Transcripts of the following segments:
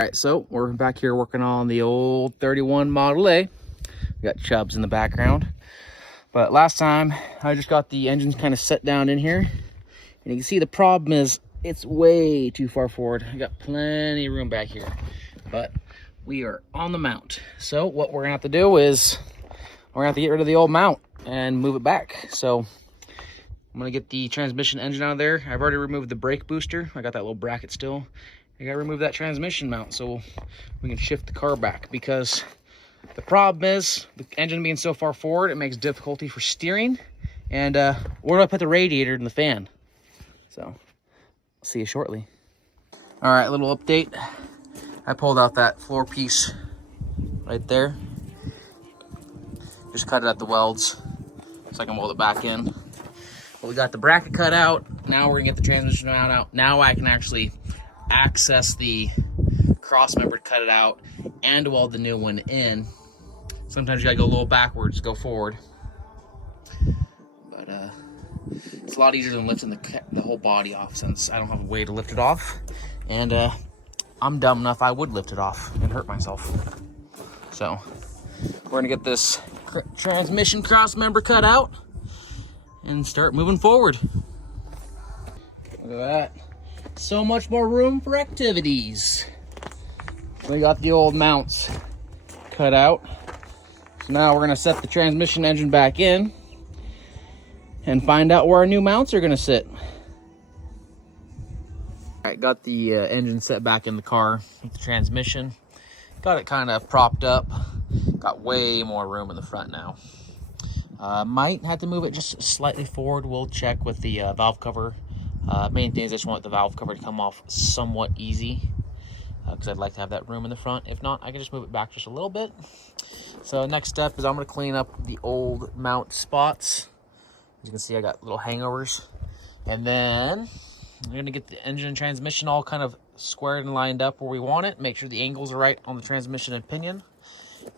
All right, so we're back here working on the old 31 Model A. We got Chubbs in the background. But last time, I just got the engines kind of set down in here. And you can see the problem is it's way too far forward. I got plenty of room back here. But we are on the mount. So what we're gonna have to do is, we're gonna have to get rid of the old mount and move it back. So I'm gonna get the transmission engine out of there. I've already removed the brake booster. I got that little bracket still. I gotta remove that transmission mount so we can shift the car back, because the problem is the engine being so far forward, it makes difficulty for steering. And where do I put the radiator and the fan? So I'll see you shortly. All right, little update. I pulled out that floor piece right there. Just cut it at the welds so I can weld it back in. But we got the bracket cut out. Now we're gonna get the transmission mount out. Now I can actually access the cross member to cut it out and weld the new one in. Sometimes you gotta go a little backwards, go forward. But it's a lot easier than lifting the whole body off, since I don't have a way to lift it off. And I'm dumb enough I would lift it off and hurt myself. So we're gonna get this transmission cross member cut out and start moving forward. Look at that. So much more room for activities. We got the old mounts cut out. So now we're gonna set the transmission engine back in and find out where our new mounts are gonna sit. All right, got the engine set back in the car with the transmission. Got it kind of propped up. Got way more room in the front now. Might have to move it just slightly forward. We'll check with the valve cover. Main thing is I just want the valve cover to come off somewhat easy, because I'd like to have that room in the front. If not, I can just move it back just a little bit. So next step is I'm going to clean up the old mount spots. As you can see, I got little hangovers. And then I'm going to get the engine and transmission all kind of squared and lined up where we want it. Make sure the angles are right on the transmission and pinion.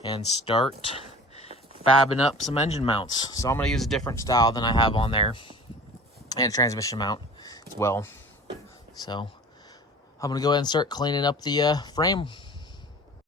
And start fabbing up some engine mounts. So I'm going to use a different style than I have on there. And a transmission mount as well. So I'm going to go ahead and start cleaning up the frame.